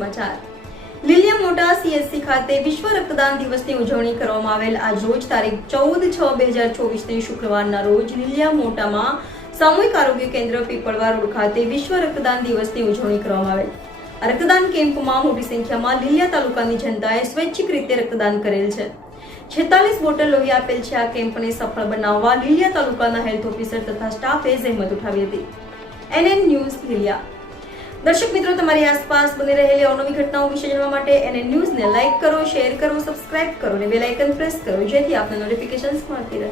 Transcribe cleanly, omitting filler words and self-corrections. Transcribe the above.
સમાચાર લીલિયા મોટા CSC ખાતે વિશ્વ રક્તદાન દિવસની ઉજવણી કરવામાં આવેલ આજ રોજ તારીખ 14/6/2024 શુક્રવારના રોજ લીલિયા મોટામાં સામૂહિક આરોગ્ય કેન્દ્ર પીપળવા રોડ ખાતે વિશ્વ રક્તદાન દિવસની ઉજવણી કરવામાં આવેલ. આ રક્તદાન કેમ્પમાં મોટી સંખ્યામાં લીલિયા તાલુકાની જનતાએ સ્વૈચ્છિક રીતે રક્તદાન કરેલ છે. 46 બોટલ લોહી આપેલ છે. આ કેમ્પને સફળ બનાવવા લીલિયા તાલુકાના હેલ્થ ઓફિસર તથા સ્ટાફે જહેમત ઉઠાવી હતી. NN news Lilia. દર્શક મિત્રો, તમારી આસપાસ બની રહેલી અવનવી ઘટનાઓ વિશે જાણવા માટે NN ન્યૂઝને લાઇક કરો, શેર કરો, સબસ્ક્રાઇબ કરો અને બેલ આઇકન પ્રેસ કરો, જેથી આપને નોટિફિકેશન્સ મળતી રહે.